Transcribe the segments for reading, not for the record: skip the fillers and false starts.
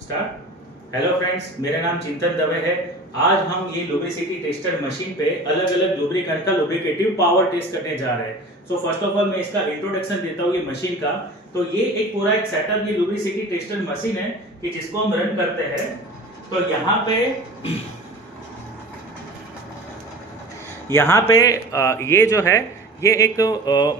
Start. Hello friends, मेरा नाम चिंतन दवे है। आज हम ये लुब्रिसिटी टेस्टर मशीन पे अलग अलग लुब्रिकेंट का लुब्रिकेटिव पावर टेस्ट करने जा रहे हैं। सो फर्स्ट ऑफ ऑल मैं इसका इंट्रोडक्शन देता हूँ ये मशीन का। तो ये एक पूरा एक सेटअप ये लुब्रिसिटी टेस्टर मशीन है कि जिसको हम रन करते हैं। तो यहाँ पे ये जो है ये एक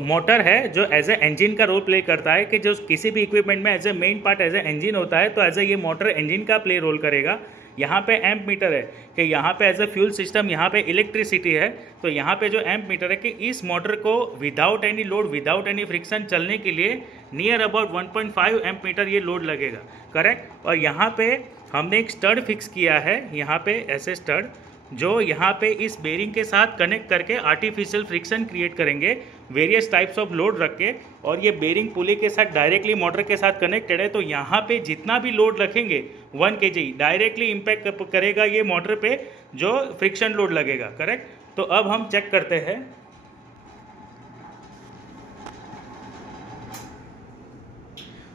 मोटर है जो एज ए इंजन का रोल प्ले करता है कि जो किसी भी इक्विपमेंट में as a main part as a engine होता है, तो एज ए ये मोटर इंजन का प्ले रोल करेगा। यहाँ पे एम्प मीटर है कि यहाँ पे एज ए फ्यूल सिस्टम, यहाँ पे इलेक्ट्रिसिटी है। तो यहाँ पे जो एम्प मीटर है कि इस मोटर को without any load without any friction चलने के लिए नियर अबाउट 1.5 एम्प मीटर ये लोड लगेगा, करेक्ट। और यहाँ पे हमने एक स्टड फिक्स किया है, यहाँ पे ऐसे स्टड जो यहाँ पे इस बेरिंग के साथ कनेक्ट करके आर्टिफिशियल फ्रिक्शन क्रिएट करेंगे वेरियस टाइप्स ऑफ लोड रख के। और ये बेरिंग पुली के साथ डायरेक्टली मोटर के साथ कनेक्टेड है। तो यहाँ पे जितना भी लोड रखेंगे 1 kg डायरेक्टली इम्पैक्ट करेगा ये मोटर पे जो फ्रिक्शन लोड लगेगा, करेक्ट। तो अब हम चेक करते हैं।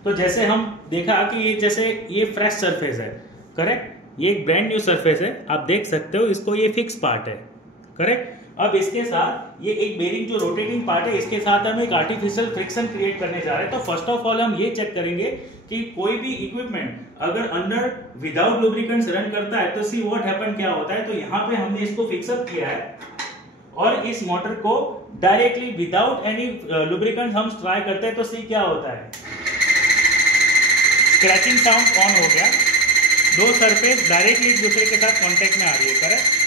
तो जैसे हम देखा कि ये जैसे ये फ्रेश सरफेस है, करेक्ट। ये एक ब्रांड न्यू सरफेस है, आप देख सकते हो इसको, ये फिक्स पार्ट है, करेक्ट। अब इसके साथ ये एक बेरिंग जो रोटेटिंग पार्ट है, इसके साथ हम एक आर्टिफिशियल फ्रिक्शन क्रिएट करने जा रहे हैं। तो फर्स्ट ऑफ ऑल हम ये चेक करेंगे कि कोई भी इक्विपमेंट अगर अंडर विदाउट लुब्रिकेंट्स रन करता है तो सी व्हाट हैपन, क्या होता है। तो यहाँ पे हमने इसको फिक्सअप किया है और इस मोटर को डायरेक्टली विदाउट एनी लुब्रिकेंट हम ट्राई करते हैं तो सी क्या होता है, स्क्रैचिंग साउंड ऑन हो गया। दो सरफेस डायरेक्टली एक दूसरे के साथ कांटेक्ट में आ रही है, करेक्ट।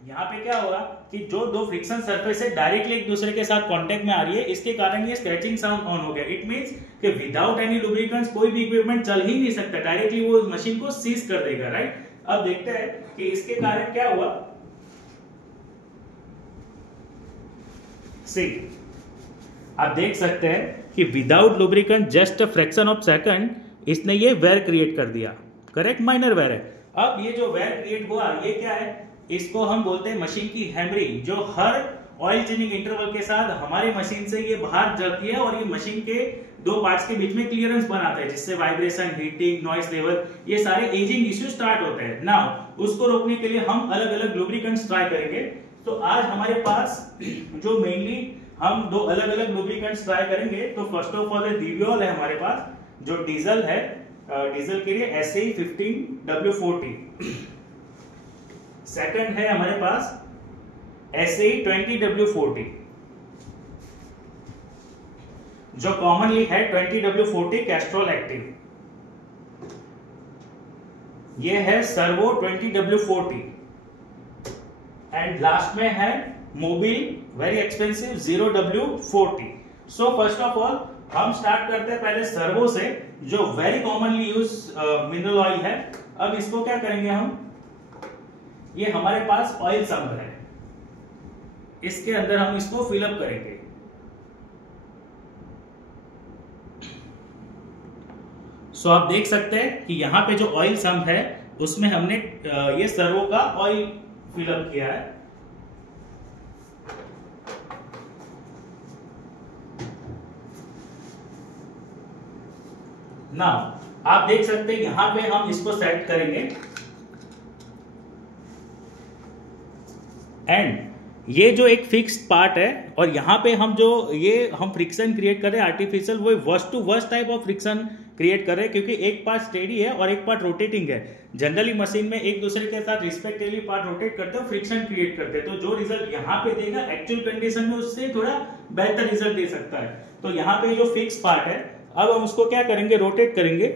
यहाँ पे क्या होगा कि जो दो फ्रिक्शन सरफेस है डायरेक्टली एक दूसरे के साथ कांटेक्ट में आ रही है, इसके कारण ये स्क्रैचिंग साउंड ऑन हो गया। इट मींस कि विदाउट एनी लुब्रिकेंट्स कोई भी इक्विपमेंट चल ही नहीं सकता, डायरेक्टली वो मशीन को सीज कर देगा, राइट। अब देखते हैं कि इसके कारण क्या हुआ। सी, आप देख सकते हैं कि without lubricant just a fraction of second इसने ये वेयर क्रिएट कर दिया, करेक्ट, माइनर वेयर है। अब ये जो वेयर क्रिएट हुआ ये क्या है, इसको हम बोलते हैं मशीन की हैमरिंग, जो हर ऑयल चेंजिंग इंटरवल के साथ हमारी मशीन से ये बाहर जाती है और ये मशीन के दो पार्ट्स के बीच में क्लियरेंस बनाता है, जिससे वाइब्रेशन, हीटिंग, नॉइस लेवल, ये सारे एजिंग इश्यू स्टार्ट होते हैं। नाउ उसको रोकने के लिए हम अलग अलग लुब्रिकेंट्स ट्राई करेंगे। तो आज हमारे पास जो मेनली हम दो अलग अलग लुब्रिकेंट्स ट्राई करेंगे। तो फर्स्ट ऑफ ऑल रिवियोल है हमारे पास, जो डीजल है, डीजल के लिए SAE 15W40। सेकंड है हमारे पास SAE 20W40, जो कॉमनली है 20W40 कैस्ट्रॉल एक्टिव। ये है सर्वो 20W40 एंड लास्ट में है Mobil very expensive 0W40। So first of all हम स्टार्ट करते हैं पहले सर्वो से, जो very commonly use mineral oil है। अब इसको क्या करेंगे हम, ये हमारे पास ऑयल सम्प है, इसके अंदर हम इसको फिलअप करेंगे। सो आप देख सकते हैं कि यहां पे जो ऑयल सम्प है उसमें हमने ये सर्वो का ऑयल फिलअप किया है। नाउ आप देख सकते हैं यहां पे हम इसको सेट करेंगे एंड ये जो एक फिक्स्ड पार्ट है और यहां पे हम जो ये हम फ्रिक्शन क्रिएट कर रहे हैं आर्टिफिशियल, वो worst to worst type of friction create कर रहे हैं, क्योंकि एक पार्ट स्टेडी है और एक पार्ट रोटेटिंग है। जनरली मशीन में एक दूसरे के साथ रिस्पेक्टिवली पार्ट रोटेट करते हैं, फ्रिक्शन क्रिएट करते हैं। तो जो रिजल्ट यहाँ पे देगा एक्चुअल कंडीशन में उससे थोड़ा बेहतर रिजल्ट दे सकता है। तो यहाँ पे जो फिक्स पार्ट है, अब हम उसको क्या करेंगे, रोटेट करेंगे।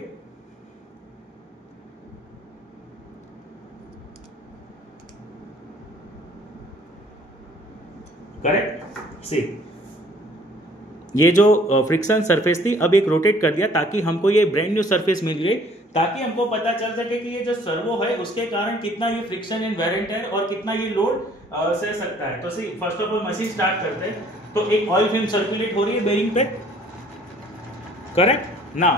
करेक्ट। सी, ये जो फ्रिक्शन सरफेस थी अब एक रोटेट कर दिया ताकि हमको ये ब्रांड न्यू सरफेस मिल गई, ताकि हमको पता चल सके कि ये जो सर्वो है उसके कारण कितना ये फ्रिक्शन इनवेरेंट है और कितना ये लोड सह सकता है। तो see, first of all machine start करते हैं। तो एक ऑयल फिल्म सर्कुलेट हो रही है बेरिंग पे, करेक्ट। नाउ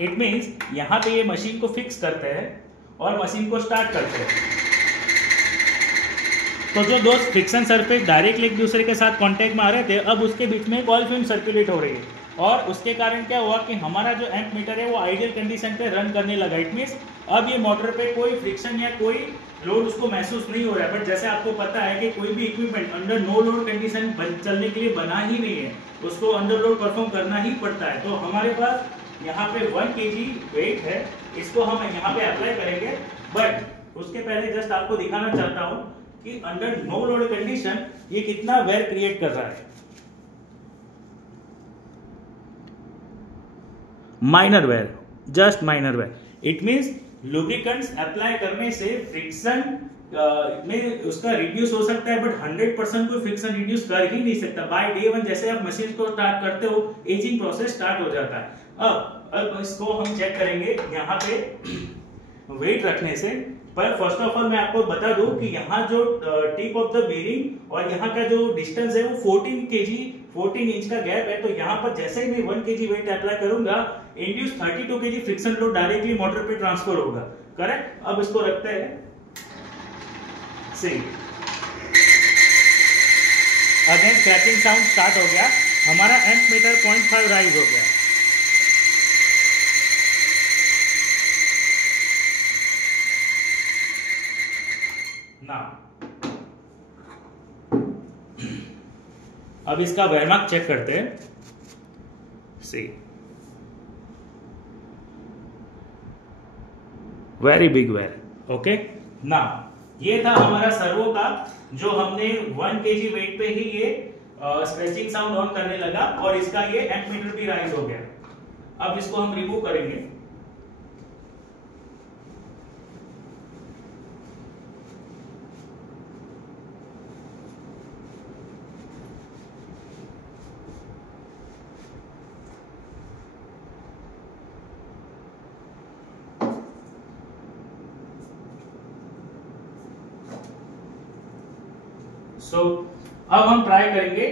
इट मींस यहां पे ये मशीन को फिक्स करते हैं और मशीन को स्टार्ट करते हैं। तो जो दो फ्रिक्शन सरफेस डायरेक्टली एक दूसरे के साथ कांटेक्ट में आ रहे थे, अब उसके बीच में एक ऑयल फिल्म सर्कुलेट हो रही है। और उसके कारण क्या हुआ कि हमारा जो एम्प मीटर है वो आइडियल कंडीशन पे रन करने लगा। इट मीन्स अब ये मोटर पे कोई फ्रिक्शन या कोई लोड उसको महसूस नहीं हो रहा है। बट जैसे आपको पता है कि कोई भी equipment under no load condition चलने के लिए बना ही नहीं है, उसको अंडर लोड परफॉर्म करना ही पड़ता है। तो हमारे पास यहाँ पे 1 kg वेट है, इसको हम यहाँ पे अप्लाई करेंगे। बट उसके पहले जस्ट आपको दिखाना चाहता हूँ कि अंडर नो लोड कंडीशन ये कितना वेयर क्रिएट कर रहा है। Minor wear, just minor wear. It means lubricants apply करने से फ्रिक्शन में उसका रिड्यूस हो सकता है, बट 100% कोई फ्रिक्शन रिड्यूस कर ही नहीं सकता। बाय डे 1 जैसे आप मशीन को स्टार्ट करते हो, एजिंग प्रोसेस स्टार्ट हो जाता है। अब इसको हम चेक करेंगे यहाँ पे वेट रखने से। पर फर्स्ट ऑफ ऑल मैं आपको बता दूं कि यहाँ जो टिप ऑफ द बेरिंग और यहाँ का जो डिस्टेंस है वो 14 इंच का गैप है। तो यहाँ पर जैसे ही मैं 1 kg वेट अप्लाई करूंगा, induce 32 kg friction load directly motor पे ट्रांसफर होगा। करेक्ट। अब इसको रखते हैं सही। अगेन स्क्रैचिंग साउंड स्टार्ट हो गया, हमारा एम्प मीटर 0.5 राइज हो गया। अब इसका वेयरमार्क चेक करते हैं। सी वेरी बिग वेयर। ओके ना, ये था हमारा सर्वो का, जो हमने 1 kg वेट पे ही ये स्क्रैचिंग साउंड ऑन करने लगा और इसका ये एम्प मीटर भी राइज हो गया। अब इसको हम रिमूव करेंगे। सो अब हम ट्राई करेंगे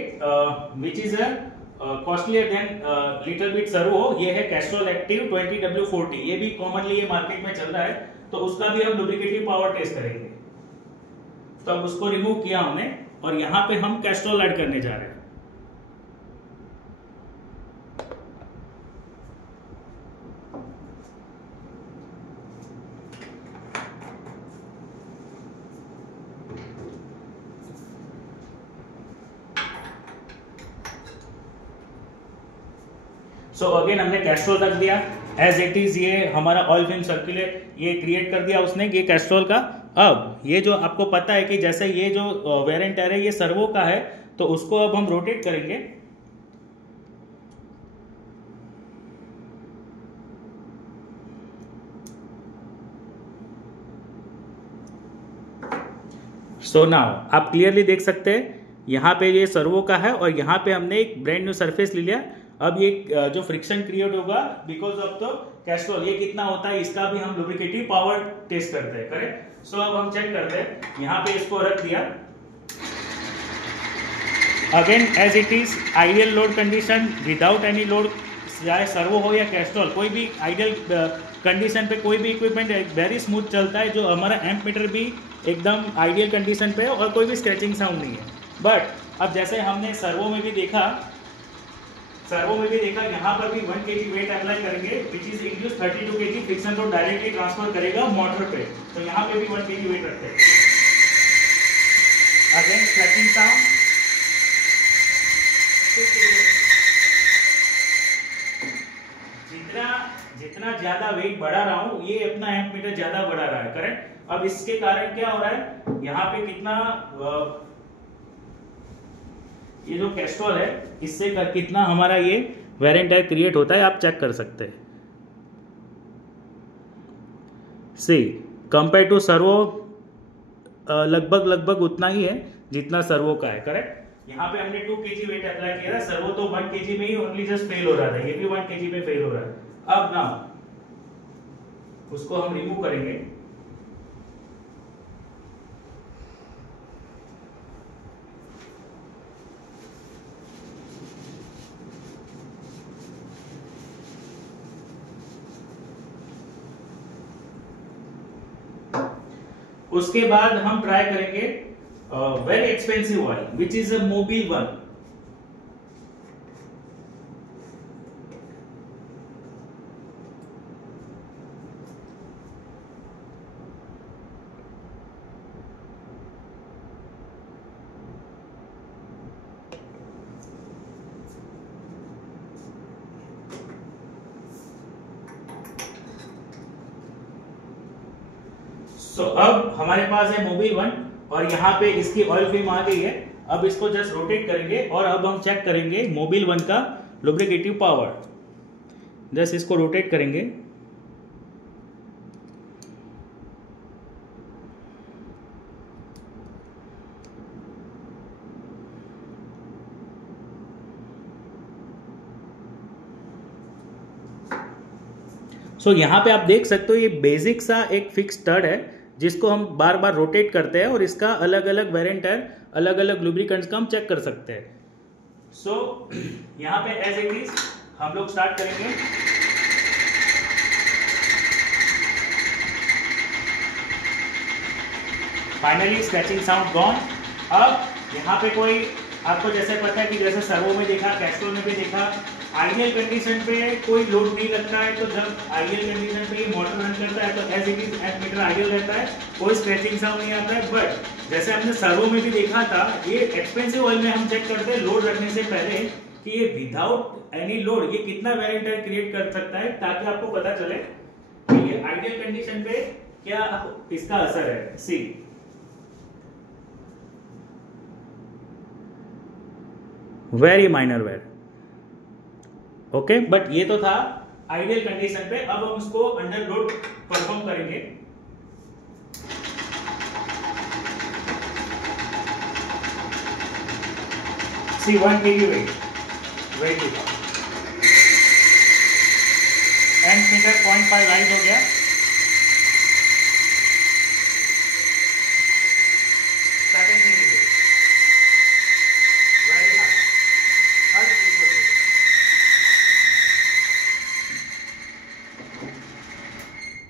which is costlier then little bit servo. ये है कैस्ट्रॉल एक्टिव 20W40। ये भी कॉमनली ये मार्केट में चल रहा है, तो उसका भी हम लुब्रिकेटिव पावर टेस्ट करेंगे। तो अब उसको रिमूव किया हमने और यहाँ पे हम कैस्ट्रॉल ऐड करने जा रहे हैं। सो अगेन हमने कैस्ट्रॉल रख दिया एज इट इज। ये हमारा ऑयल फिल्म सर्कुलेट ये क्रिएट कर दिया उसने, ये कैस्ट्रॉल का। अब ये जो आपको पता है कि जैसे ये जो वेयर एंड टेयर है ये सर्वो का है, तो उसको अब हम रोटेट करेंगे। सो नाउ आप क्लियरली देख सकते हैं यहाँ पे ये सर्वो का है और यहाँ पे हमने एक ब्रांड न्यू सरफेस ले लिया। अब ये जो फ्रिक्शन क्रिएट होगा बिकॉज ऑफ द कैस्ट्रॉल, ये कितना होता है इसका भी हम लुब्रिकेटिव पावर टेस्ट करते हैं। करेक्ट। सो अब हम चेक करते हैं। यहाँ पे इसको रख दिया। Again as it is ideal load condition without any load, चाहे सर्वो हो या कैस्ट्रॉल, कोई भी आइडियल कंडीशन पे कोई भी इक्विपमेंट वेरी स्मूथ चलता है। जो हमारा एम्प मीटर भी एकदम आइडियल कंडीशन पे है और कोई भी स्क्रैचिंग साउंड नहीं है। बट अब जैसे हमने सर्वो में भी देखा यहाँ पर भी 1 kg वेट अप्लाई करेंगे which is induce 32 kg friction load directly transfer करेगा मोटर पे। तो यहाँ पे भी 1 kg वेट रखते हैं। Again scratching sound. जितना ज्यादा वेट बढ़ा रहा हूँ ये अपना एम्प मीटर ज्यादा बढ़ा रहा है। करेक्ट। अब इसके कारण क्या हो रहा है, यहाँ पे कितना ये जो कैस्ट्रॉल है इससे कितना हमारा ये वेयर एंड टेयर क्रिएट होता है, आप चेक कर सकते हैं। सी कंपेयर टू सर्वो लगभग उतना ही है जितना सर्वो का है। करेक्ट। यहाँ पे हमने 2 kg वेट अप्लाई किया था, सर्वो तो 1 kg में ही ओनली जस्ट फेल हो रहा था, ये भी 1 kg में फेल हो रहा है। अब ना उसको हम रिमूव करेंगे। उसके बाद हम ट्राई करेंगे very expensive oil which is a Mobil one. So अब हमारे पास है मोबिल 1 और यहाँ पे इसकी ऑयल फिल्म आ गई है। अब इसको जस्ट रोटेट करेंगे और अब हम चेक करेंगे मोबिल 1 का लुब्रिकेटिव पावर। जस्ट इसको रोटेट करेंगे। सो यहाँ पे आप देख सकते हो ये बेसिक सा एक फिक्स स्टड है जिसको हम बार बार रोटेट करते हैं और इसका अलग अलग वेरिएंट है, अलग अलग लुब्रिकेंट्स का हम चेक कर सकते हैं। सो यहाँ पे एज इट इज हम लोग स्टार्ट करेंगे। Finally scratching sound gone. अब यहाँ पे कोई आपको जैसे पता है कि जैसे सर्वो में देखा, कैस्ट्रोल में भी देखा, आइडियल कंडीशन पे कोई लोड नहीं लगता है। तो जब आइडियल कंडीशन पे ये मोटर रन करता है तो as it is as meter ideal रहता है, कोई स्क्रैचिंग साउंड नहीं आता है। बट जैसे हमने सर्वो में भी देखा था, ये एक्सपेंसिव ऑयल में हम चेक करते हैं लोड रखने से पहले कि ये विदाउट एनी लोड ये कितना वेरिएंट क्रिएट कर सकता है, ताकि आपको पता चले कि ये आइडियल कंडीशन पे क्या इसका असर है। See very minor wear, okay, but ये तो था आइडियल कंडीशन पे। अब हम उसको अंडर लोड परफॉर्म करेंगे। सी 1 kg वेट दिखा, एंड मीटर 0.5 राइज हो गया।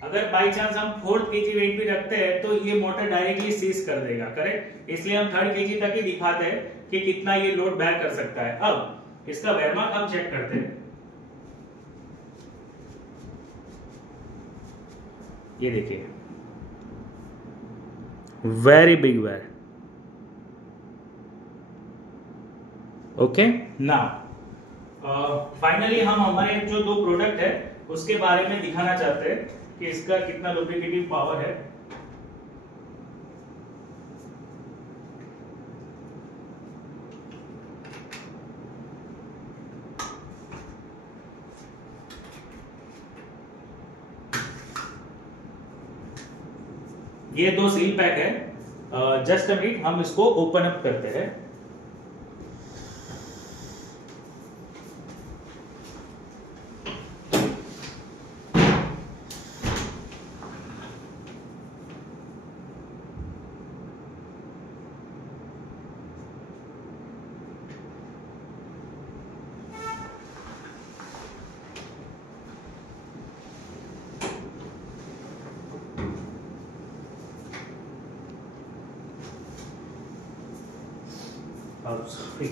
अगर बाई चांस हम 4 kg वेट भी रखते हैं तो ये मोटर डायरेक्टली सीज कर देगा, करेक्ट। इसलिए हम 3 kg तक ही दिखाते हैं कि कितना ये लोड बैक कर सकता है। अब इसका वेयरमार्क हम चेक करते हैं। ये देखिए, very big wear, okay. Now finally हम हमारे जो 2 प्रोडक्ट है उसके बारे में दिखाना चाहते हैं कि इसका कितना लुब्रिकेटिव पावर है। ये 2 सील पैक है। जस्ट अ मिनट, हम इसको ओपन अप करते हैं। Sorry.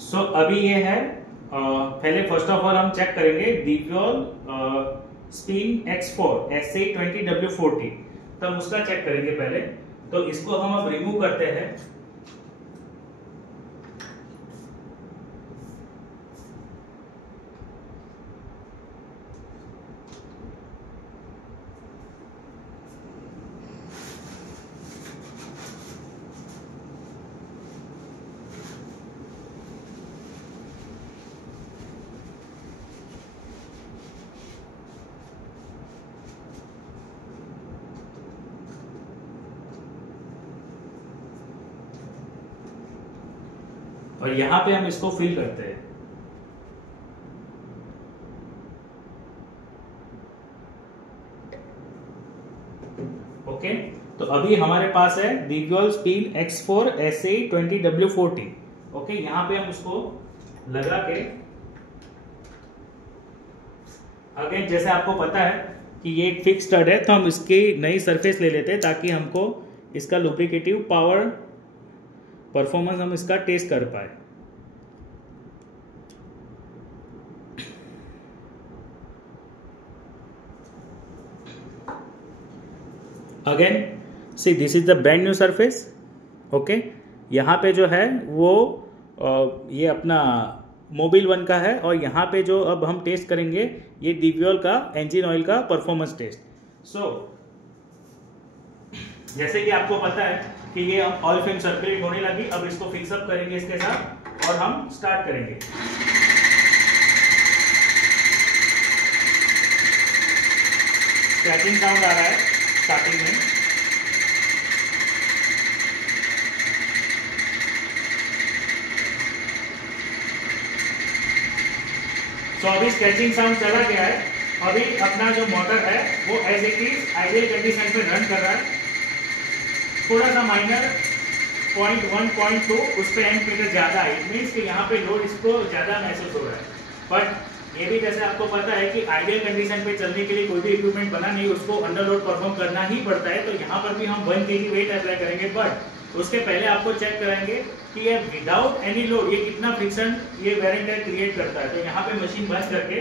सो अभी ये है, पहले फर्स्ट ऑफ ऑल हम चेक करेंगे डीफ्यूल स्पीन X4 SA20W40, तब उसका चेक करेंगे पहले। तो इसको हम अब रिमूव करते हैं। और यहां पे हम इसको फिल करते हैं। ओके, तो अभी हमारे पास है डीफ्यूल स्पीन X4 SA20W40। ओके, यहां पे हम उसको लगा के, अगेन जैसे आपको पता है कि ये एक फिक्स स्टड है, तो हम इसकी नई सरफेस ले लेते हैं ताकि हमको इसका लुब्रिकेटिव पावर परफॉर्मेंस हम इसका टेस्ट कर पाए। Again see this is the brand new surface. Okay, यहाँ पे जो है वो ये अपना मोबिल 1 का है, और यहाँ पे जो अब हम टेस्ट करेंगे ये दिव्योल का इंजन ऑयल का परफॉर्मेंस टेस्ट। सो जैसे कि आपको पता है कि ये अब ऑयल फिल्म सर्कुलेट होने लगी, अब इसको फिक्सअप करेंगे इसके साथ और हम स्टार्ट करेंगे। स्क्रैचिंग साउंड आ रहा है स्टार्टिंग में। तो अभी स्क्रैचिंग साउंड चला गया है। अभी अपना जो मोटर है वो as it is ideal condition पे रन कर रहा है। थोड़ा सा माइनर 0.1 0.2 उस पर एम्प मीटर ज्यादा है, इट मीन्स कि यहाँ पे लोड इसको ज्यादा महसूस हो रहा है। बट ये भी जैसे आपको पता है कि आइडियल कंडीशन पे चलने के लिए कोई भी इक्विपमेंट बना नहीं, उसको अंडर लोड परफॉर्म करना ही पड़ता है। तो यहाँ पर भी हम 1 kg वेट अप्लाई करेंगे, बट उसके पहले आपको चेक कराएंगे कि ये विदाउट एनी लोड ये कितना फ्रिक्शन ये वेयर एंड टेयर क्रिएट करता है। तो यहाँ पे मशीन बंद करके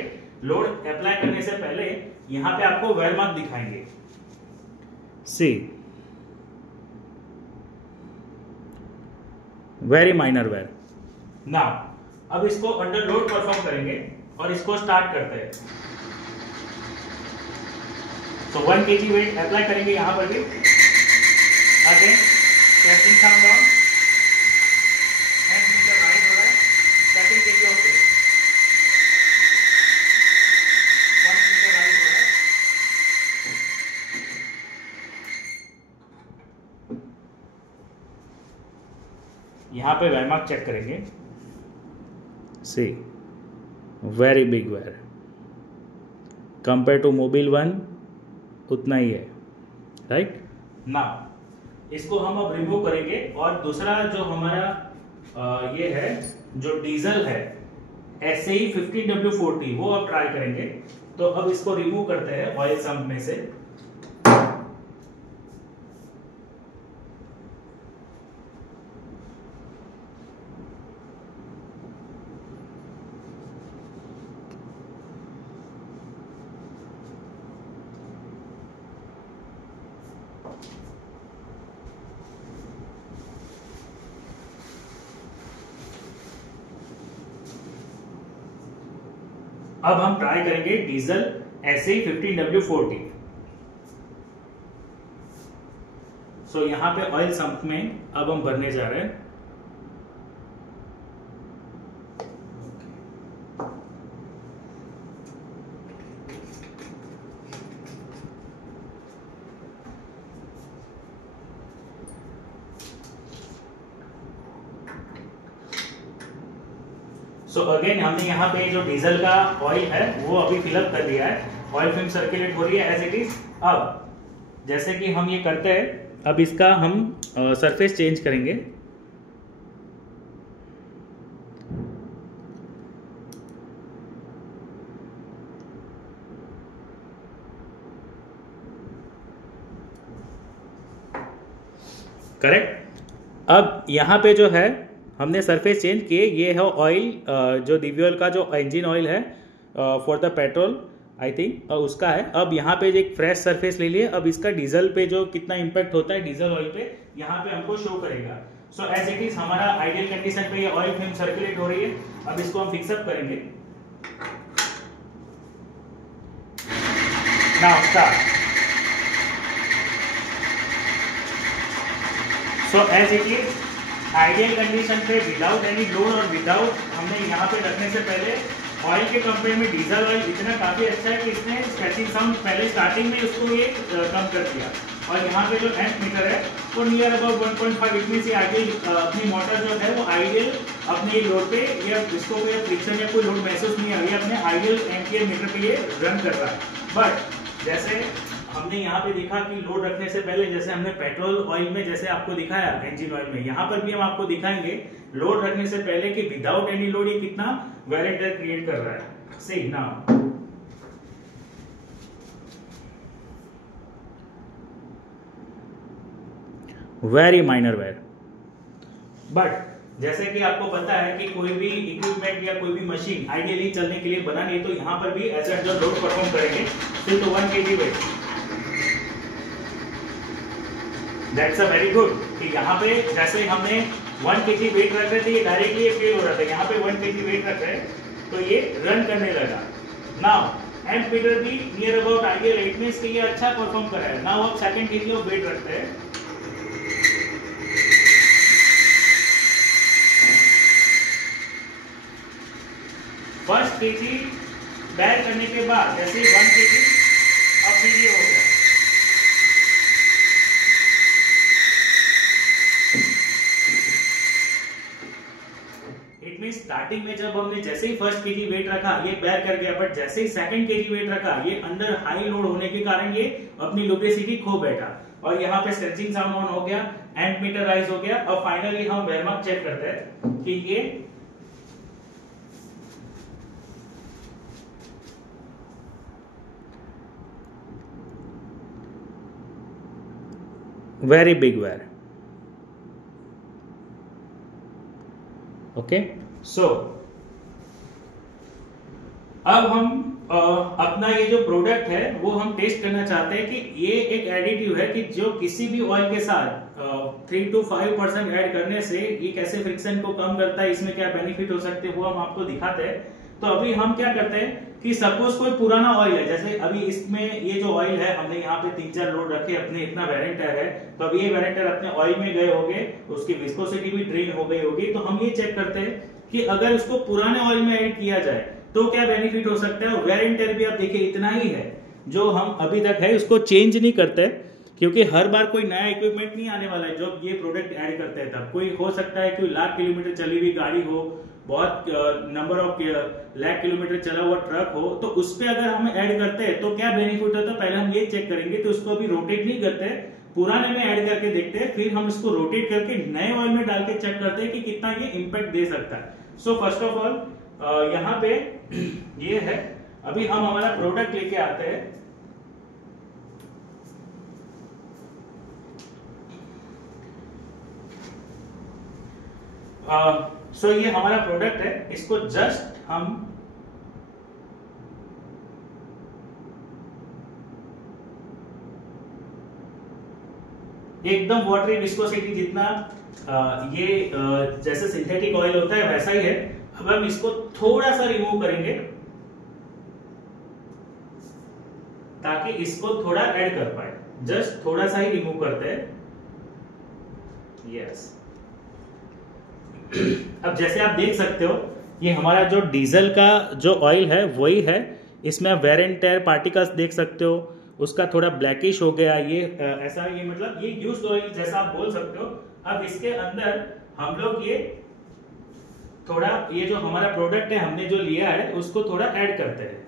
लोड अप्लाई करने से पहले यहाँ पे आपको वेयर मार्क दिखाएंगे। सी वेरी माइनर वेयर। नाउ अब इसको अंडर लोड परफॉर्म करेंगे और इसको स्टार्ट करते हैं। तो 1 kg वेट अप्लाई करेंगे यहाँ पर भी। Again scratching sound on, and meter right हो रहा है, 13 kg of weight, 1 meter right हो रहा है। यहाँ पे वेयर मार्क चेक करेंगे। See very big wear, compare to Mobil 1 उतना ही है, राइट। नाउ इसको हम अब रिमूव करेंगे, और दूसरा जो हमारा ये है जो डीजल है SAE 15W40 वो अब ट्राई करेंगे। तो अब इसको रिमूव करते हैं ऑयल सम्प में से। अब हम ट्राई करेंगे डीजल SAE 15W40। सो यहां पे ऑयल सम्प में अब हम भरने जा रहे हैं। सो अगेन हमने यहाँ पे जो डीजल का ऑयल है वो अभी फिलअप कर दिया है, ऑयल फिल्म सर्कुलेट हो रही है एज इट इज। अब जैसे कि हम ये करते हैं, अब इसका हम सरफेस चेंज करेंगे। करेक्ट। अब यहाँ पे जो है हमने सरफेस चेंज किए, ये है ऑयल जो दिव्योल का जो इंजन ऑयल है for the petrol I think उसका है। अब यहाँ पे एक फ्रेश सरफेस ले लिए। अब इसका डीजल पे जो कितना इम्पैक्ट होता है डीजल ऑयल पे, यहाँ पे हमको शो करेगा। सो एज इट इज हमारा आइडियल कंडीशन पे ये ऑयल फिल्म सर्कुलेट हो रही है। अब इसको हम फिक्सअप करेंगे। Now start. So as it is ideal condition पे विदाउट एनी लोड और विदाउट हमने यहाँ पे रखने से पहले ऑयल के कंपेयर में डीजल ऑयल इतना काफी अच्छा है कि इसने स्क्रैचिंग साउंड पहले स्टार्टिंग में उसको ये कम कर दिया। और यहाँ पे जो एम्प मीटर है वो नियर अबाउट 1.5, इट मींस ये आइडियल अपनी मोटर जो है वो आइडियल अपने लोड पे या इसको कोई फ्रिक्शन या कोई लोड महसूस नहीं आ रही है, अपने आइडियल एम्पियर मीटर पे ये रन कर रहा है। बट जैसे हमने यहाँ पे देखा कि लोड रखने से पहले, जैसे हमने पेट्रोल ऑयल में जैसे आपको दिखाया इंजन ऑयल में, यहाँ पर भी हम आपको दिखाएंगे लोड रखने से पहले कि विदाउट एनी लोड ये कितना वेयर एंड टेयर क्रिएट कर रहा है। See now very minor wear. But जैसे कि आपको पता है कि कोई भी इक्विपमेंट या कोई भी मशीन आइडियली चलने के लिए बना नहीं, तो यहाँ पर भी एज जो लोड परफॉर्म करेंगे फिर तो 1 kg weight. That's a very good कि यहाँ पे जैसे हमने 1 kg वेट रख रहे थे, ये डायरेक्टली ये फेल हो रहा था, यहाँ पे 1 kg वेट रख रहे हैं तो ये रन करने लगा। नाउ एंड मीटर भी near about ideal, it means कि ये अच्छा परफॉर्म कर रहा है। नाउ आप 2 kg ऑफ वेट रखते हैं, फर्स्ट kg बैर करने के बाद जैसे 1 kg अब फिर ये हो गया। इट मीन स्टार्टिंग में जब हमने जैसे ही फर्स्ट kg वेट रखा ये बैर कर गया, बट जैसे ही सेकंड kg वेट रखा ये अंदर हाई लोड होने के कारण ये अपनी लुब्रिसिटी खो बैठा और यहाँ पे स्ट्रेचिंग साउंड ऑन हो गया, एंड मीटर राइज हो गया। और फाइनली हम वेयरमार्क चेक करते हैं कि ये वेरी बिग वेयर। ओके, सो अब हम अपना ये जो प्रोडक्ट है वो हम टेस्ट करना चाहते हैं कि ये एक एडिटिव है कि जो किसी भी ऑयल के साथ 3 to 5% ऐड करने से ये कैसे फ्रिक्शन को कम करता है, इसमें क्या बेनिफिट हो सकते हैं वो हम आपको दिखाते हैं। तो अभी हम क्या करते हैं कि सपोज कोई पुराना ऑयल है, जैसे अभी इसमें ये जो ऑयल है हमने यहाँ पे 3-4 लोड रखे अपने, इतना वेरेंटर है, तो अब ये वेरेंटर अपने ऑयल में गए होंगे, उसकी विस्कोसिटी भी ड्रेन हो गई होगी। तो हम ये चेक करते हैं कि अगर उसको पुराने ऑयल में ऐड किया जाए तो क्या बेनिफिट हो सकता है। और वेरेंटर भी आप देखिए इतना ही है, जो हम अभी तक है उसको चेंज नहीं करते, क्योंकि हर बार कोई नया इक्विपमेंट नहीं आने वाला है। जब ये प्रोडक्ट ऐड करते हैं तब कोई हो सकता है कि लाख किलोमीटर चली हुई गाड़ी हो, बहुत नंबर ऑफ लाख किलोमीटर चला हुआ ट्रक हो, तो उस पर अगर हम ऐड करते हैं तो क्या बेनिफिट होता है पहले हम ये चेक करेंगे। तो उसको अभी रोटेट नहीं करते, पुराने में ऐड करके देखते हैं, फिर हम इसको रोटेट करके नए ऑयल में डाल के चेक करते हैं कि कितना ये इंपैक्ट दे सकता है। सो फर्स्ट ऑफ ऑल यहाँ पे ये है, अभी हम हमारा प्रोडक्ट लेके आते हैं। सो ये हमारा प्रोडक्ट है, इसको जस्ट हम एकदम वाटरी विस्कोसिटी जितना ये जैसे सिंथेटिक ऑयल होता है वैसा ही है। अब हम इसको थोड़ा सा रिमूव करेंगे ताकि इसको थोड़ा ऐड कर पाए, जस्ट थोड़ा सा ही रिमूव करते हैं। यस, अब जैसे आप देख सकते हो ये हमारा जो डीजल का जो ऑयल है वही है, इसमें आप वेयर एंड टेयर पार्टिकल्स देख सकते हो, उसका थोड़ा ब्लैकिश हो गया ये ऐसा, ये मतलब ये यूज्ड ऑयल जैसा आप बोल सकते हो। अब इसके अंदर हम लोग ये थोड़ा ये जो हमारा प्रोडक्ट है हमने जो लिया है उसको थोड़ा ऐड करते हैं।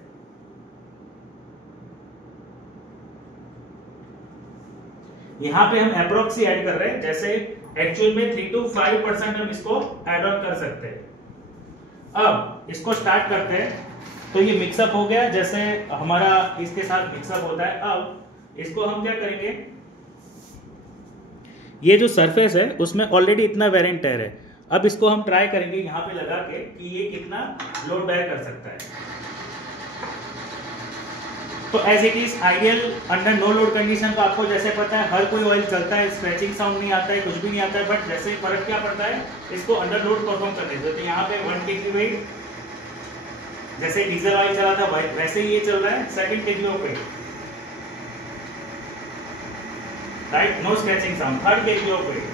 यहां पे हम अप्रोक्सी ऐड कर रहे हैं, जैसे एक्चुअल में 3 to 5% हम इसको ऐड ऑन कर सकते हैं। अब इसको स्टार्ट करते हैं, तो ये मिक्सअप हो गया जैसे हमारा इसके साथ मिक्सअप होता है। अब इसको हम क्या करेंगे, ये जो सरफेस है उसमें ऑलरेडी इतना वेयर एंड टेयर है, अब इसको हम ट्राई करेंगे यहाँ पे लगा के कि ये कितना लोड बैक कर सकता है। तो as it is ideal under no load condition, तो आपको जैसे पता है हर कोई ऑयल चलता है, स्क्रैचिंग साउंड नहीं आता है, कुछ भी नहीं आता है, बट जैसे फर्क क्या पड़ता है इसको अंडर लोड परफॉर्म करने से। तो यहाँ पे 1 kg वेट, जैसे डीजल ऑयल चला था वैसे ही ये चल रहा है, 2 kg of weight, right, no scratching sound, 3 kg of weight,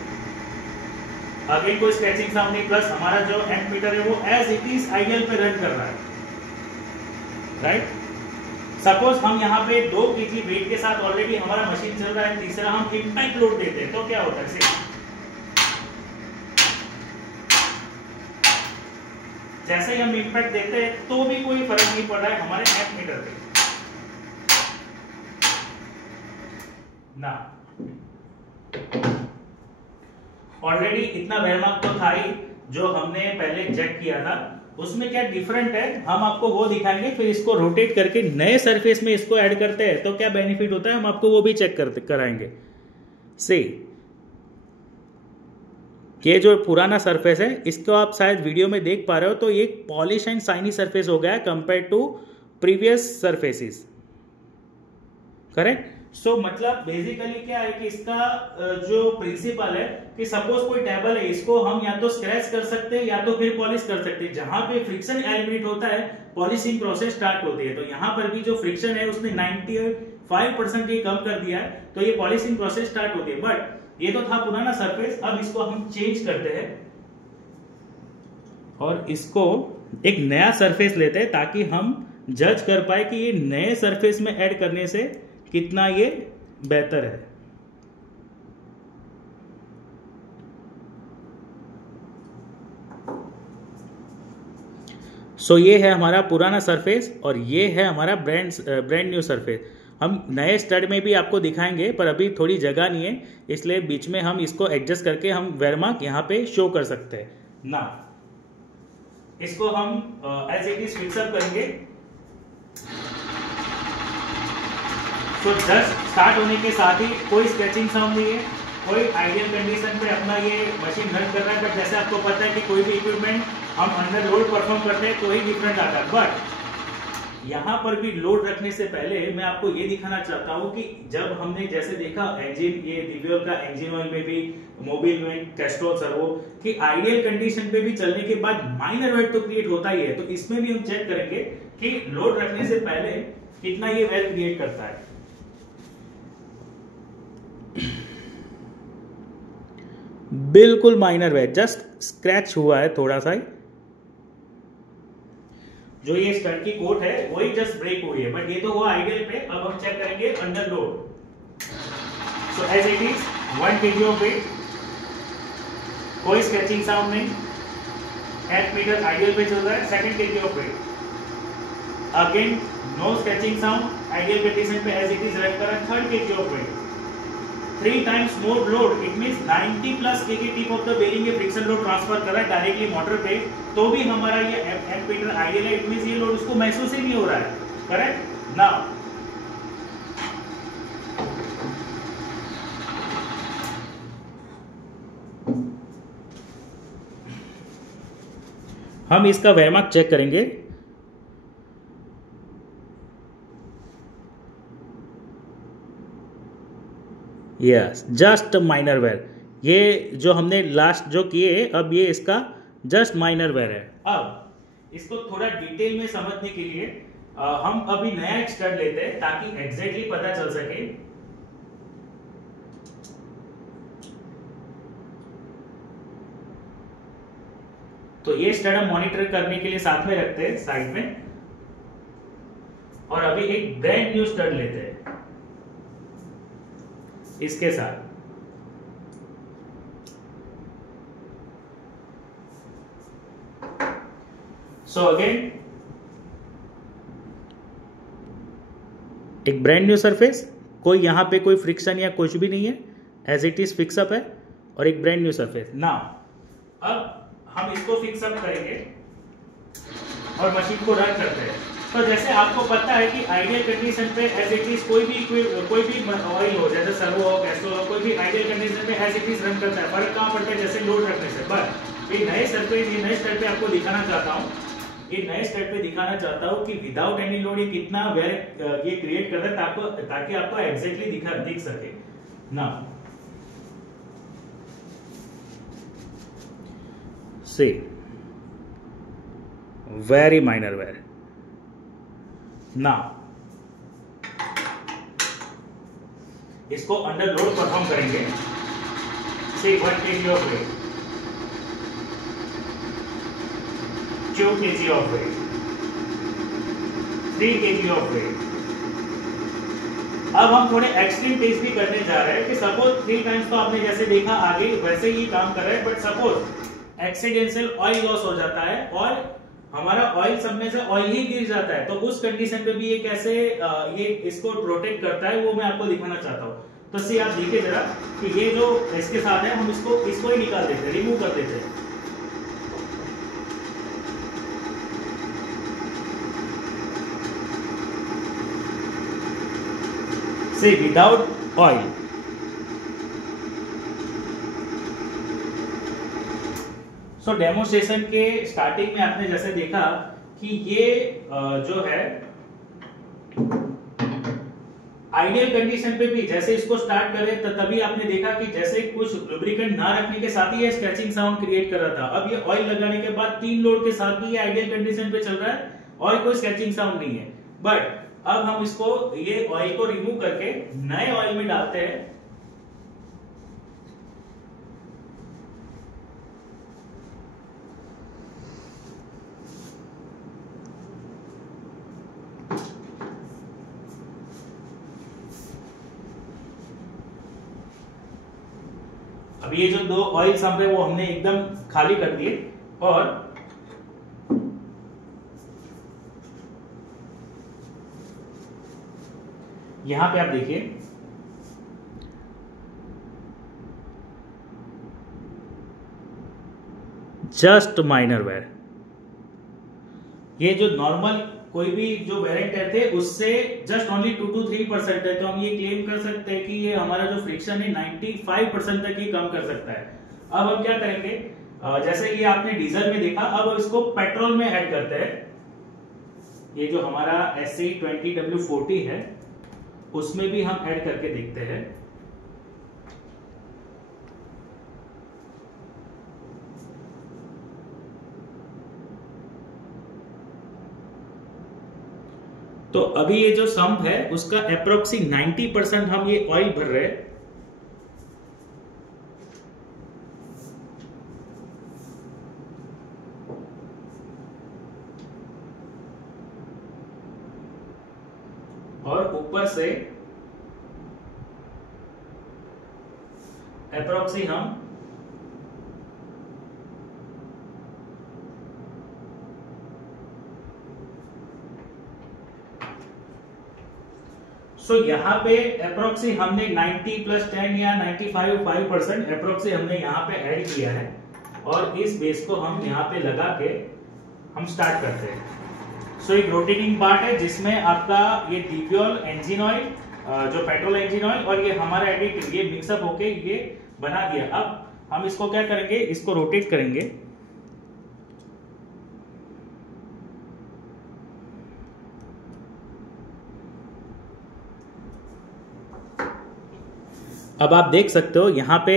again कोई स्क्रैचिंग साउंड नहीं, प्लस हमारा जो एंड मीटर है वो एज इट इज आइडियल पे रन कर रहा है, राइट। सपोज हम यहाँ पे 2 kg वेट के साथ ऑलरेडी हमारा मशीन चल रहा है, तीसरा हम इंपैक्ट लोड देते हैं तो क्या होता है, जैसे ही हम इंपैक्ट देते हैं तो भी कोई फर्क नहीं पड़ रहा है हमारे एंड मीटर पे ना। ऑलरेडी इतना वेयरमार्क तो था ही जो हमने पहले चेक किया था, उसमें क्या डिफरेंट है हम आपको वो दिखाएंगे। फिर इसको रोटेट करके नए सरफेस में इसको ऐड करते हैं तो क्या बेनिफिट होता है हम आपको वो भी चेक कराएंगे। से ये जो पुराना सरफेस है इसको आप शायद वीडियो में देख पा रहे हो, तो ये पॉलिश एंड शाइनी सरफेस हो गया है compare to previous surfaces, correct. So मतलब बेसिकली क्या है कि इसका जो प्रिंसिपल है कि सपोज कोई टेबल है, इसको हम या तो स्क्रैच कर सकते हैं या तो फिर पॉलिश कर सकते हैं। जहां पे फ्रिक्शन एलिमिनेट होता है पॉलिशिंग प्रोसेस स्टार्ट होती है। तो यहाँ पर भी जो फ्रिक्शन है उसने 95% ये कम कर दिया है, तो ये पॉलिशिंग प्रोसेस स्टार्ट होती है। बट ये तो था पुराना सरफेस, अब इसको हम चेंज करते हैं और इसको एक नया सरफेस लेते हैं ताकि हम जज कर पाए कि ये नए सरफेस में ऐड करने से कितना ये बेहतर है। सो ये है हमारा पुराना सरफेस और ये है हमारा ब्रांड न्यू सरफेस। हम नए स्टड में भी आपको दिखाएंगे, पर अभी थोड़ी जगह नहीं है, इसलिए बीच में हम इसको एडजस्ट करके हम वेयरमार्क यहाँ पे शो कर सकते हैं ना। इसको हम as it is fix up करेंगे। तो जस्ट स्टार्ट होने के साथ ही कोई स्केचिंग साउंड नहीं है, कोई आइडियल कंडीशन पे अपना ये मशीन रन कर रहा है। बट जैसे आपको पता है कि कोई भी इक्विपमेंट हम अंडर लोड परफॉर्म करते हैं तो ही डिफरेंट आता है। बट यहाँ पर भी लोड रखने से पहले मैं आपको ये दिखाना चाहता हूँ कि जब हमने जैसे देखा इंजन, ये दिव्योल का इंजन ऑयल में भी, मोबिल में, कैस्ट्रॉल सर्वो की आइडियल कंडीशन पे भी चलने के बाद माइनर वेट तो क्रिएट होता ही है। तो इसमें भी हम चेक करेंगे कि लोड रखने से पहले कितना ये वेट क्रिएट करता है। बिल्कुल माइनर वेट, जस्ट स्क्रैच हुआ है थोड़ा सा ही। जो ये स्टड की कोट है वही जस्ट ब्रेक हुई है, बट ये तो हुआ आइडियल पे। अब हम चेक करेंगे under load. So as it is 1 kg of weight, कोई स्केचिंग साउंड नहीं, 8 मीटर आइडियल पे चल रहा है। 2 kg of weight, again no sketching sound, ideal condition पे एज इट इज रन कर रहा है। 3rd kg of weight, 3 times more load, it means 90 plus kg tip of the bearing ये फ्रिक्शन लोड ट्रांसफर कर रहा है directly motor पे, तो भी हमारा ये एम्पीटर आइडियल है। इट मींस ये लोड उसको महसूस ही नहीं हो रहा है, करेक्ट। नाउ हम इसका वेयरमार्क चेक करेंगे। Yes, just minor wear. ये जो हमने लास्ट जो किए, अब ये इसका जस्ट माइनर वेयर है। अब इसको थोड़ा डिटेल में समझने के लिए हम अभी नया एक स्टड लेते हैं ताकि एग्जैक्टली पता चल सके। तो ये स्टड हम मॉनिटर करने के लिए साथ में रखते हैं साइड में, और अभी एक ब्रांड न्यू स्टड लेते हैं इसके साथ। सो अगेन एक ब्रांड न्यू सरफेस, कोई यहां पे कोई फ्रिक्शन या कुछ भी नहीं है, एज इट इज फिक्सअप है, और एक ब्रांड न्यू सरफेस। नाउ अब हम इसको फिक्सअप करेंगे और मशीन को रन करते हैं। तो जैसे आपको पता है कि आइडियल कंडीशन पे एज इट इज कोई भी ऑयल हो, जैसे सर्वो हो, कैस्ट्रॉल हो, कोई भी आइडियल कंडीशन पे एज इट इज रन करता है। फर्क कहां पड़ता है, जैसे लोड रखने से। बट ये नए सरफेस, ये नए स्टेप पे आपको दिखाना चाहता हूँ, ये नए स्टेप पे दिखाना चाहता हूँ कि विदाउट एनी लोड ये कितना वेयर ये क्रिएट करता है, ताकि आपको एग्जैक्टली दिख सके ना। See, very minor wear. Now, इसको अंडर लोड परफॉर्म करेंगे। See, 1 kg of weight, 2 kg of weight, 3 kg of weight। अब हम थोड़े एक्सट्रीम टेस्ट भी करने जा रहे हैं कि सपोज 3 टाइम्स तो आपने जैसे देखा आगे वैसे ही काम कर रहा है, but suppose accidental oil loss हो जाता है और हमारा ऑयल सब में से ऑयल ही गिर जाता है, तो उस कंडीशन पे भी ये कैसे ये इसको प्रोटेक्ट करता है वो मैं आपको दिखाना चाहता हूँ। तो सी आप देखिए जरा कि ये जो इसके साथ है, हम इसको ही निकाल देते हैं, रिमूव कर देते हैं। से विदाउट ऑयल सो डेमोस्ट्रेशन के स्टार्टिंग में आपने जैसे देखा कि ये जो है आइडियल कंडीशन पे भी जैसे इसको स्टार्ट करे तो तभी आपने देखा कि जैसे कुछ लुब्रिकेंट ना रखने के साथ ही ये स्क्रैचिंग साउंड क्रिएट कर रहा था। अब ये ऑयल लगाने के बाद 3 लोड के साथ भी ये आइडियल कंडीशन पे चल रहा है और कोई स्क्रैचिंग साउंड नहीं है। बट अब हम इसको ये ऑयल को रिमूव करके नए ऑयल में डालते हैं। अब ये जो 2 ऑयल सम्प है वो हमने एकदम खाली कर दिए और यहां पे आप देखिए जस्ट माइनर वेयर। ये जो नॉर्मल कोई भी जो वेरिएंट थे उससे जस्ट ओनली 2 to 3% है, तो हम ये क्लेम कर सकते हैं कि ये हमारा जो फ्रिक्शन है 95% तक ही कम कर सकता है। अब हम क्या करेंगे, जैसे ये आपने डीजल में देखा, अब इसको पेट्रोल में ऐड करते हैं। ये जो हमारा SC20W40 है उसमें भी हम ऐड करके देखते हैं। तो अभी ये जो सम्प है उसका अप्रोक्सी 90% हम ये ऑयल भर रहे हैं। और ऊपर से अप्रोक्सी हम यहां पे अप्रोक्सी हमने 90 + 10 या 95% अप्रोक्सी हमने यहां पे ऐड किया है और इस बेस को हम यहां पे लगा के हम स्टार्ट करते हैं। एक रोटेटिंग पार्ट है जिसमें आपका ये डिफ्यूल इंजन ऑयल, जो पेट्रोल इंजन ऑयल और ये हमारा एडिटिव ये मिक्सअप होके ये बना दिया। अब हम इसको क्या करेंगे, इसको रोटेट करेंगे। अब आप देख सकते हो यहां पे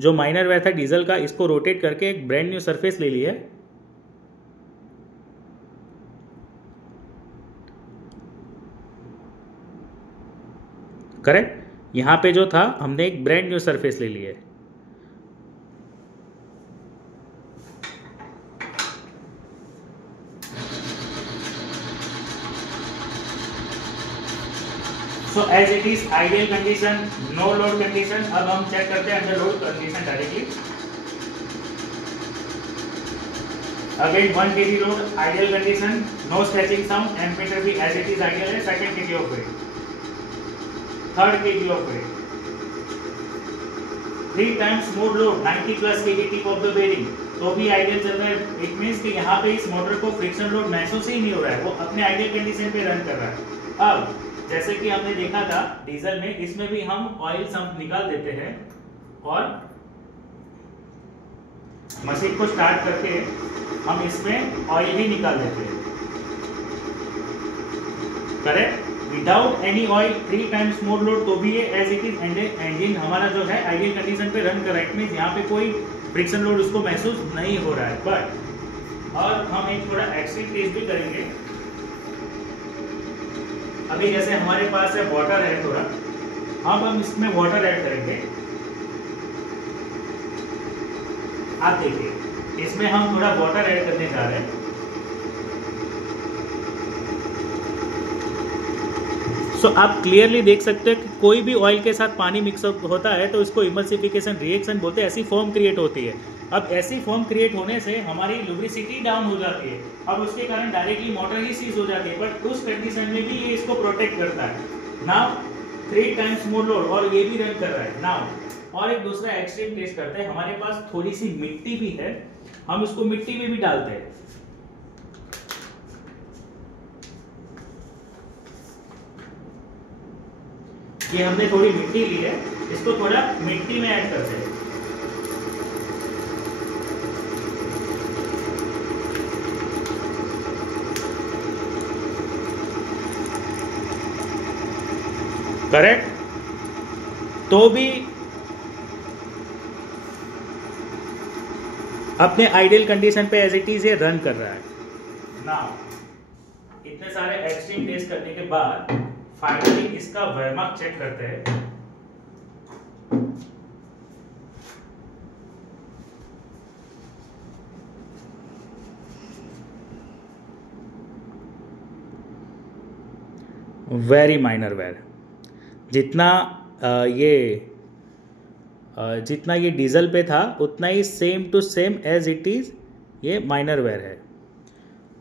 जो माइनर वेयर था डीजल का, इसको रोटेट करके एक ब्रांड न्यू सरफेस ले लिया है। करेक्ट, यहां पे जो था हमने एक ब्रांड न्यू सरफेस ले लिया है। So as it is ideal condition, no load condition, अब हम चेक करते हैं under load condition directly. Again 1 kg load, ideal condition, no scratching sound, ammeter भी as it is ideal है, 2nd kg of weight, 3rd kg of weight, 3 times more load, 90 plus kg tip of the bearing, तो भी ideal चल रहा है। It means कि यहाँ पे इस मोटर को फ्रिक्शन लोड महसूस ही नहीं हो रहा है, वो अपने आइडियल कंडीशन पे रन कर रहा है। अब जैसे कि हमने देखा था डीजल में, इसमें भी हम ऑयल सम्प निकाल देते हैं और मशीन को स्टार्ट करके हम इसमें ऑयल ही निकाल देते हैं। Correct, without any oil 3 times मोर लोड, तो भी ये एज इट इज इंजन हमारा जो है आइडियल कंडीशन पे रन कर रहा है। मींस यहाँ पे कोई फ्रिक्शन लोड उसको महसूस नहीं हो रहा है। बट और हम एक थोड़ा एक्सट्रीम टेस्ट भी करेंगे। अभी जैसे हमारे पास है वाटर है थोड़ा, अब हम इसमें वाटर ऐड करेंगे। आप देखिए इसमें हम थोड़ा वाटर ऐड करने जा रहे हैं। आप क्लियरली देख सकते हैं कि कोई भी ऑयल के साथ पानी मिक्सअप होता है तो इसको इमल्सिफिकेशन रिएक्शन बोलते हैं। ऐसी फॉर्म क्रिएट होती है। अब ऐसी फॉर्म क्रिएट होने से हमारी लुब्रिसिटी डाउन हो जाती है। अब उसके कारण डायरेक्टली मोटर ही सीज हो जाती है। बट उस कंडीशन में भी ये इसको प्रोटेक्ट करता है। नाउ 3 times मोर लोड और ये भी रन कर रहा है। नाउ और एक दूसरा एक्सट्रीम टेस्ट करते हैं। हमारे पास थोड़ी सी मिट्टी भी है, हम इसको मिट्टी में भी डालते हैं। ये हमने थोड़ी मिट्टी ली है, इसको थोड़ा मिट्टी में ऐड करते हैं। करेक्ट, तो भी अपने आइडियल कंडीशन पे एज इट इज ये रन कर रहा है। नाउ इतने सारे एक्सट्रीम टेस्ट करने के बाद फाइनली इसका वेरमार्क चेक करते हैं। वेरी माइनर वेर, जितना ये डीजल पे था उतना ही same to same as it is ये माइनर वेर है।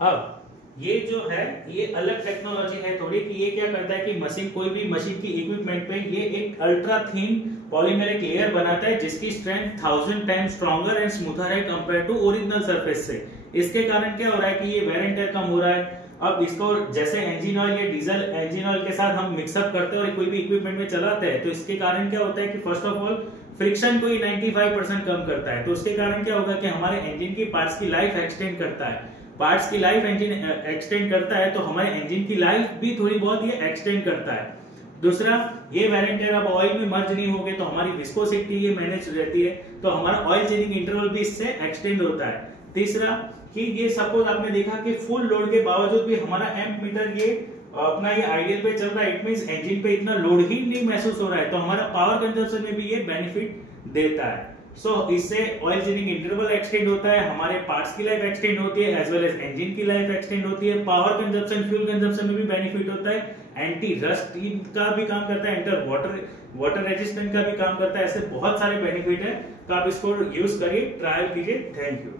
अब ये जो है ये अलग टेक्नोलॉजी है थोड़ी, कि ये क्या करता है कि मशीन, कोई भी मशीन की इक्विपमेंट पे ये एक अल्ट्रा थिन पॉलीमेरिक लेयर बनाता है जिसकी strength 1000 times stronger and smoother है कंपेयर टू ओरिजिनल सरफेस से। इसके कारण क्या हो रहा है कि ये वेयर एंड टेयर कम हो रहा है। अब इसको जैसे इंजन ऑयल या डीजल इंजन ऑयल के साथ हम मिक्सअप करते हैं और कोई भी इक्विपमेंट में चलाते हैं, तो इसके कारण क्या होता है कि फर्स्ट ऑफ ऑल फ्रिक्शन को ही 95% कम करता है। तो उसके कारण क्या होगा कि हमारे इंजन की पार्ट्स की लाइफ एक्सटेंड करता है। पार्ट्स की लाइफ इंजन एक्सटेंड करता है तो हमारे इंजन की लाइफ भी थोड़ी बहुत ये एक्सटेंड करता है। दूसरा, ये वेयर एंड टेयर अब ऑयल में मर्ज नहीं होंगे तो हमारी विस्कोसिटी ये मैनेज रहती है, तो हमारा ऑयल चेंजिंग इंटरवल भी इससे एक्सटेंड होता है। तीसरा कि ये सपोज आपने देखा कि फुल लोड के बावजूद भी हमारा एम्प मीटर ये अपना ये आइडियल पे चल रहा है, इट मींस इंजन पे इतना लोड ही नहीं महसूस हो रहा है, तो हमारा पावर कंजप्शन में भी ये बेनिफिट देता है। सो इससे ऑयल चेंजिंग इंटरवल एक्सटेंड होता है, हमारे पार्ट्स की लाइफ एक्सटेंड होती है, एज वेल एज इंजन की लाइफ एक्सटेंड होती है, पावर कंजप्शन, फ्यूल कंजप्शन में भी बेनिफिट होता है, एंटी रस्ट का भी काम करता है, इंटर वाटर रेजिस्टेंट का भी काम करता है। ऐसे बहुत सारे बेनिफिट है, तो आप इसको यूज करिए, ट्रायल कीजिए। Thank you.